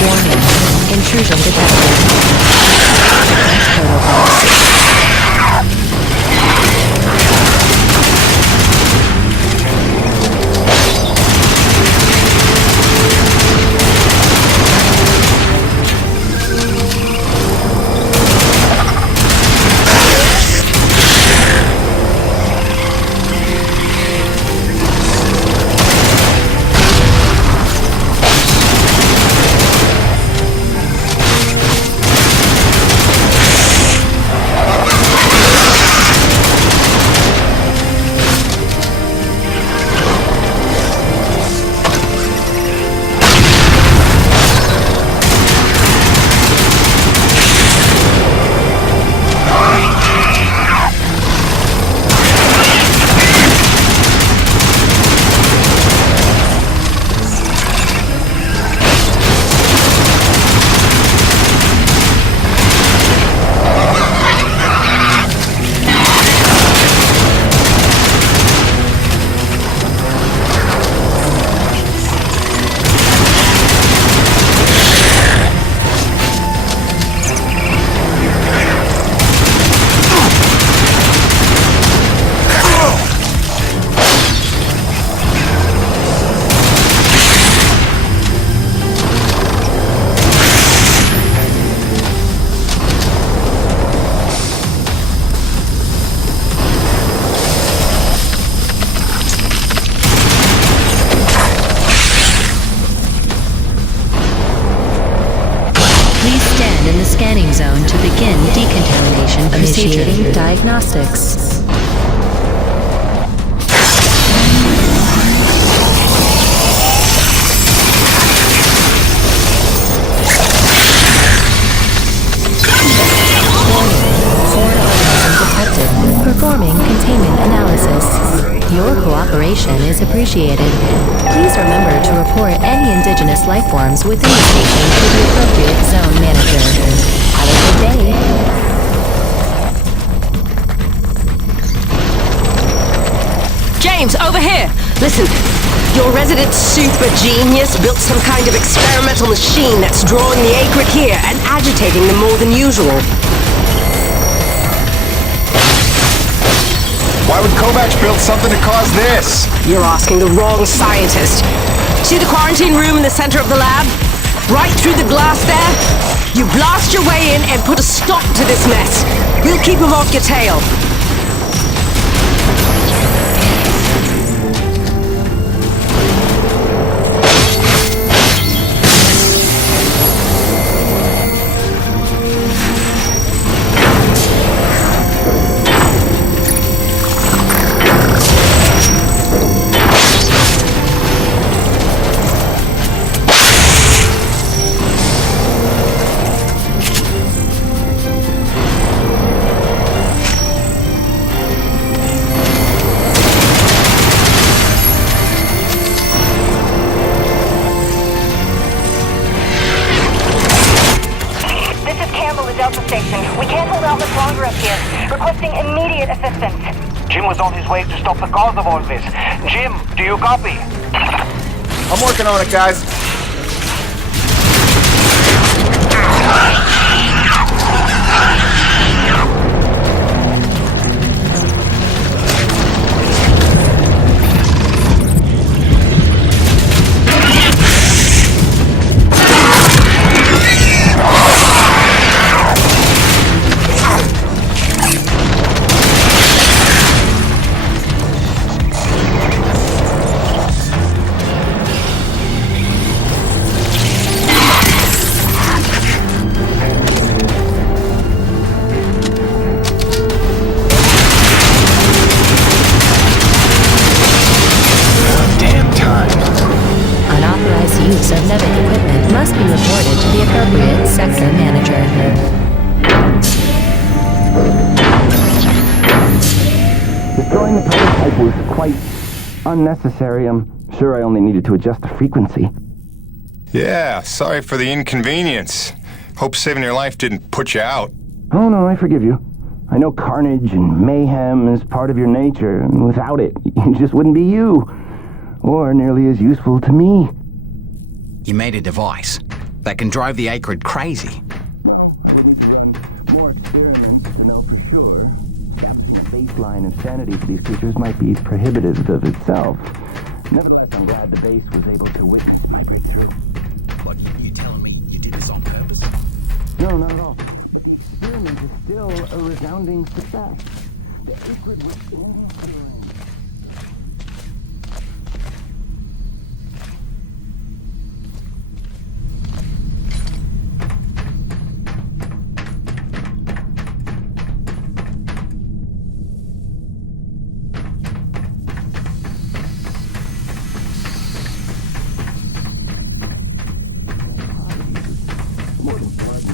Warning. Intrusion detected. Press protocol. Please stand in the scanning zone to begin decontamination procedure. Initiating diagnostics. Foreign organism detected. Performing containment analysis. Your cooperation is appreciated. Please remember to report any indigenous life forms within the station to the appropriate zone manager. Have a good day. James, over here! Listen, your resident super genius built some kind of experimental machine that's drawing the Akrit here and agitating them more than usual. Why would Kovacs build something to cause this? You're asking the wrong scientist. See the quarantine room in the center of the lab? Right through the glass there? You blast your way in and put a stop to this mess. We'll keep him off your tail. Jim was on his way to stop the cause of all this. Jim, do you copy? I'm working on it, guys. Use of Nevik equipment must be reported to the appropriate sector manager. Destroying the prototype was quite unnecessary. I'm sure I only needed to adjust the frequency. Yeah, sorry for the inconvenience. Hope saving your life didn't put you out. Oh no, I forgive you. I know carnage and mayhem is part of your nature, and without it, you just wouldn't be you. Or nearly as useful to me. You made a device. that can drive the Acrid crazy. Well, I would need to run more experiments to know for sure. Establishing a baseline of sanity for these creatures might be prohibitive of itself. Nevertheless, I'm glad the base was able to witness my breakthrough. What, you telling me you did this on purpose? No, not at all. But the experiment is still a resounding success. The Acrid was enduring.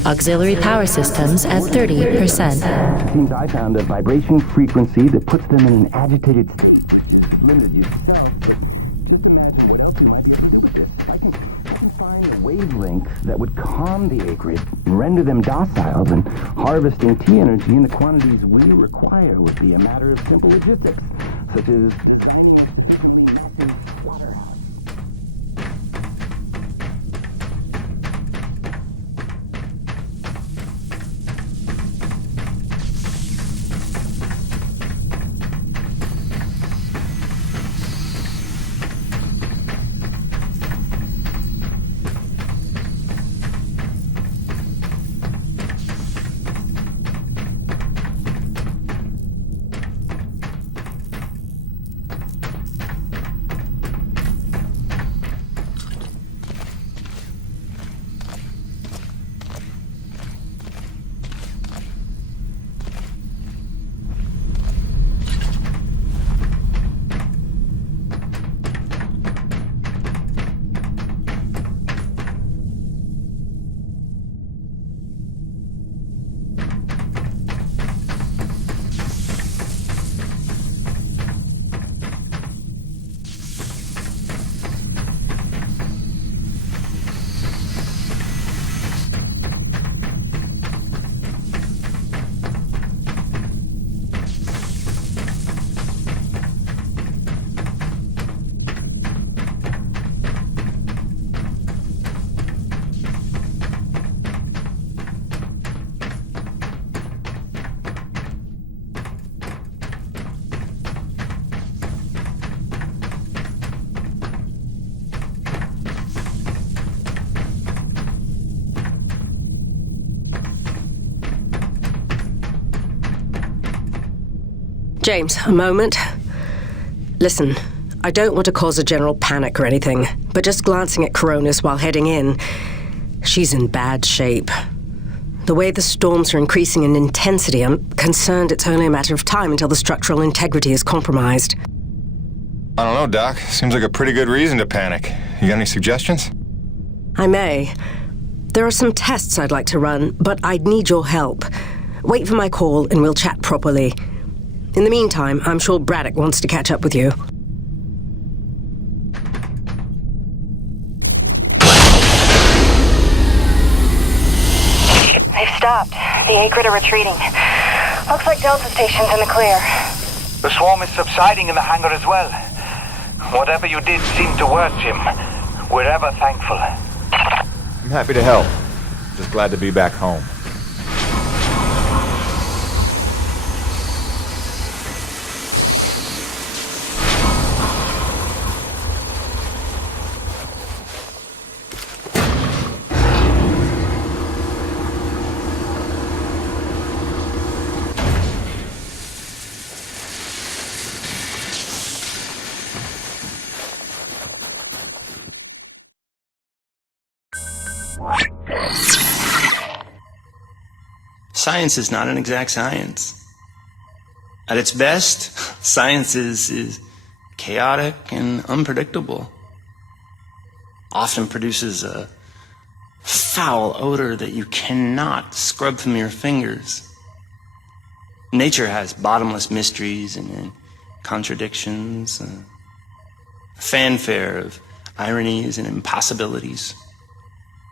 Auxiliary power systems at 30%. Seems I found a vibration frequency that puts them in an agitated state. You've limited yourself, but just imagine what else you might be able to do with this. I can find a wavelength that would calm the Acrid, render them docile, then harvesting T energy in the quantities we require would be a matter of simple logistics, such as massive slaughterhouse. James, a moment. Listen, I don't want to cause a general panic or anything, but just glancing at Coronis while heading in, she's in bad shape. The way the storms are increasing in intensity, I'm concerned it's only a matter of time until the structural integrity is compromised. I don't know, Doc. Seems like a pretty good reason to panic. You got any suggestions? I may. There are some tests I'd like to run, but I'd need your help. Wait for my call and we'll chat properly. In the meantime, I'm sure Braddock wants to catch up with you. They've stopped. The Acrid are retreating. Looks like Delta Station's in the clear. The swarm is subsiding in the hangar as well. Whatever you did seemed to work, Jim. We're ever thankful. I'm happy to help. Just glad to be back home. Science is not an exact science. At its best, science is chaotic and unpredictable. Often produces a foul odor that you cannot scrub from your fingers. Nature has bottomless mysteries and contradictions, a fanfare of ironies and impossibilities.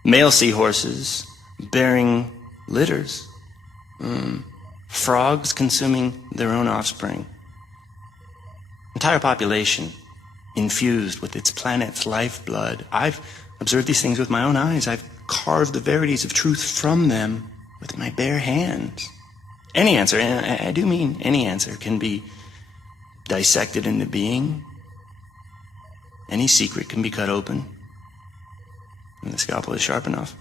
Male seahorses bearing litters. Frogs consuming their own offspring. Entire population infused with its planet's lifeblood. I've observed these things with my own eyes. I've carved the verities of truth from them with my bare hands. Any answer, and I do mean any answer, can be dissected into being. Any secret can be cut open, and the scalpel is sharp enough.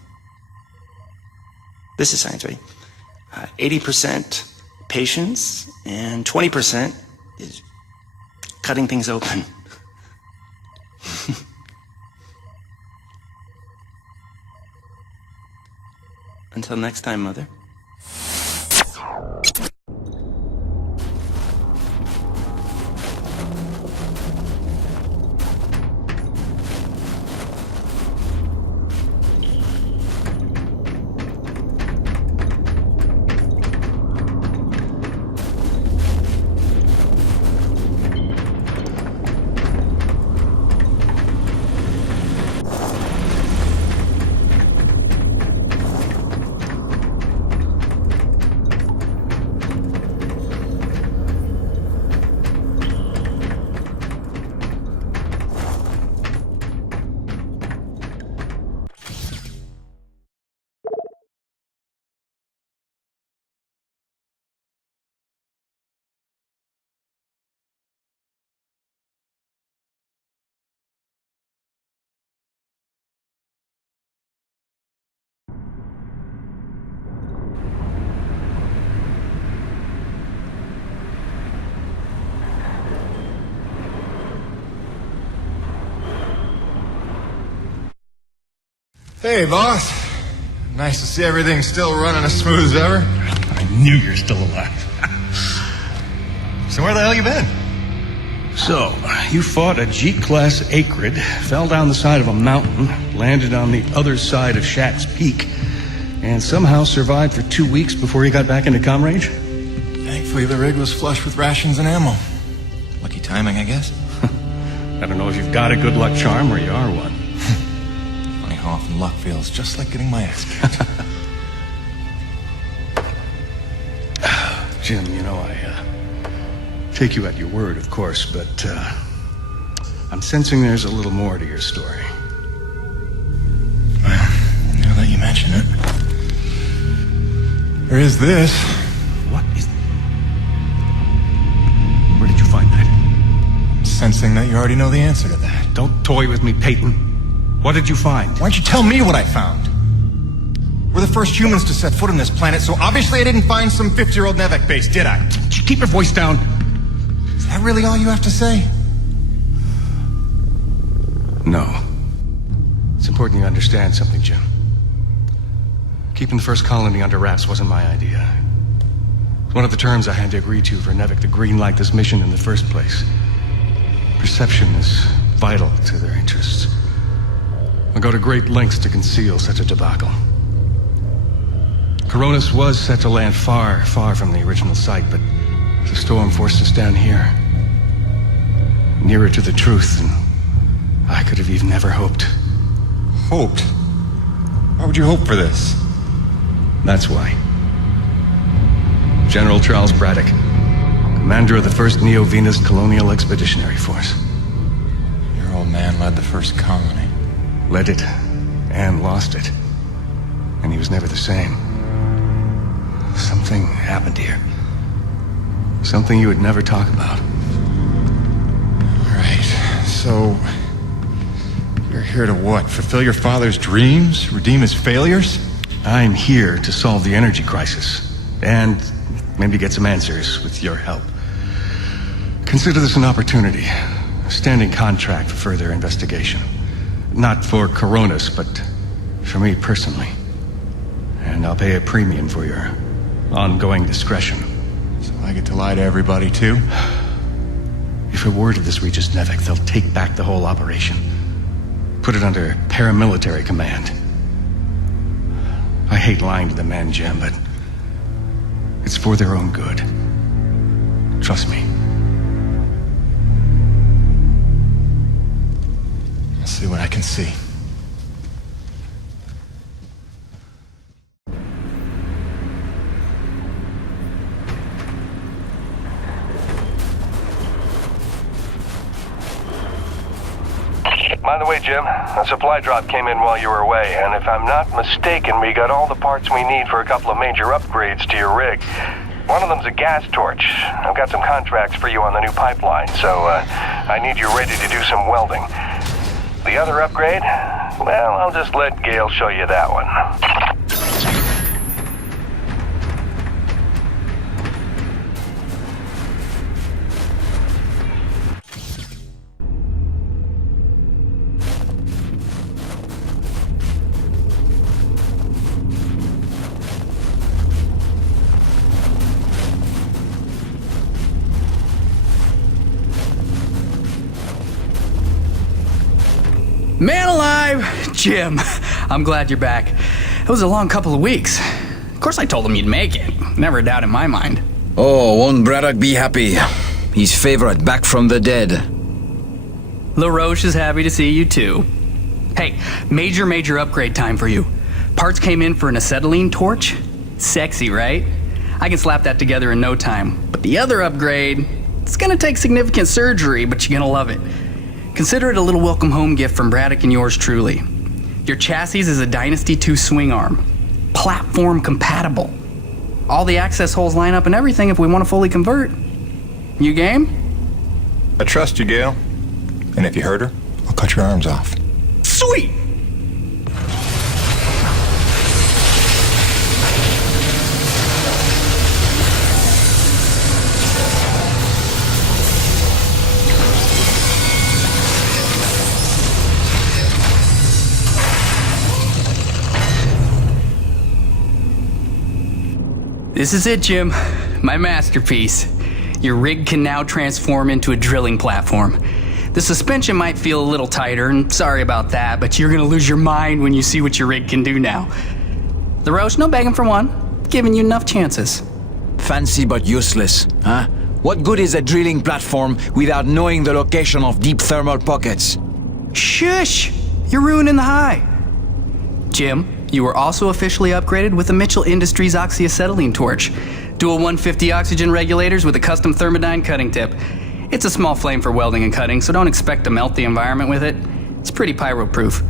This is science, right? 80% patience and 20% is cutting things open. Until next time, Mother. Hey, boss. Nice to see everything still running as smooth as ever. I knew you're still alive. So where the hell you been? So, you fought a G-class Acrid, fell down the side of a mountain, landed on the other side of Shat's Peak, and somehow survived for 2 weeks before you got back into comm range? Thankfully, the rig was flush with rations and ammo. Lucky timing, I guess. I don't know if you've got a good luck charm or you are one. Funny how often luck feels just like getting my ass kicked. Jim, you know, I take you at your word, of course, but I'm sensing there's a little more to your story. Well, now that you mention it, there is this. What is... Where did you find that? I'm sensing that you already know the answer to that. Don't toy with me, Peyton. What did you find? Why don't you tell me what I found? We're the first humans to set foot on this planet, so obviously I didn't find some 50-year-old Nevek base, did I? Keep your voice down. Is that really all you have to say? No. It's important you understand something, Jim. Keeping the first colony under wraps wasn't my idea. It's one of the terms I had to agree to for Nevek to greenlight this mission in the first place. Perception is vital to their interests. I'll go to great lengths to conceal such a debacle. Coronis was set to land far, far from the original site, but the storm forced us down here. Nearer to the truth than I could have even ever hoped. Hoped? Why would you hope for this? That's why. General Charles Braddock, commander of the 1st Neo-Venus Colonial Expeditionary Force. Your old man led the first colony. Led it, and lost it. And he was never the same. Something happened here. Something you would never talk about. All right, so... you're here to what? Fulfill your father's dreams? Redeem his failures? I'm here to solve the energy crisis. And maybe get some answers with your help. Consider this an opportunity. A standing contract for further investigation. Not for Coronis, but for me personally. And I'll pay a premium for your ongoing discretion. So I get to lie to everybody, too? If a word of this reaches Nevek, they'll take back the whole operation. Put it under paramilitary command. I hate lying to the men, Jim, but it's for their own good. Trust me. I'll see what I can see. By the way, Jim. A supply drop came in while you were away, and if I'm not mistaken, we got all the parts we need for a couple of major upgrades to your rig. One of them's a gas torch. I've got some contracts for you on the new pipeline, so I need you ready to do some welding. The other upgrade? Well, I'll just let Gale show you that one. Man alive, Jim. I'm glad you're back. It was a long couple of weeks. Of course I told him you'd make it. Never a doubt in my mind. Oh, won't Braddock be happy? His favorite back from the dead. LaRoche is happy to see you too. Hey, major upgrade time for you. Parts came in for an acetylene torch. Sexy, right? I can slap that together in no time. But the other upgrade, it's gonna take significant surgery, but you're gonna love it. Consider it a little welcome home gift from Braddock and yours truly. Your chassis is a Dynasty 2 swing arm. Platform compatible. All the access holes line up and everything if we want to fully convert. You game? I trust you, Gale. And if you hurt her, I'll cut your arms off. Sweet! This is it, Jim. My masterpiece. Your rig can now transform into a drilling platform. The suspension might feel a little tighter, and sorry about that, but you're gonna lose your mind when you see what your rig can do now. LaRoche, no begging for one. Giving you enough chances. Fancy but useless, huh? What good is a drilling platform without knowing the location of deep thermal pockets? Shush! You're ruining the high. Jim, you were also officially upgraded with the Mitchell Industries oxyacetylene torch. Dual 150 oxygen regulators with a custom Thermodyne cutting tip. It's a small flame for welding and cutting, so don't expect to melt the environment with it. It's pretty pyro-proof.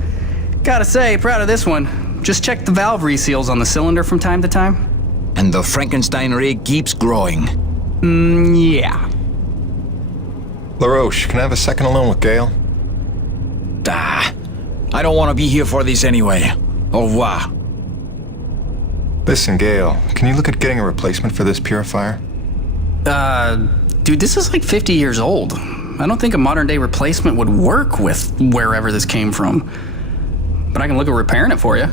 Gotta say, proud of this one. Just check the valve reseals on the cylinder from time to time. And the Frankenstein rig keeps growing. Yeah. LaRoche, can I have a second alone with Gale? I don't want to be here for this anyway. Au revoir. Listen, Gale, can you look at getting a replacement for this purifier? Dude, this is like 50 years old. I don't think a modern day replacement would work with wherever this came from. But I can look at repairing it for you.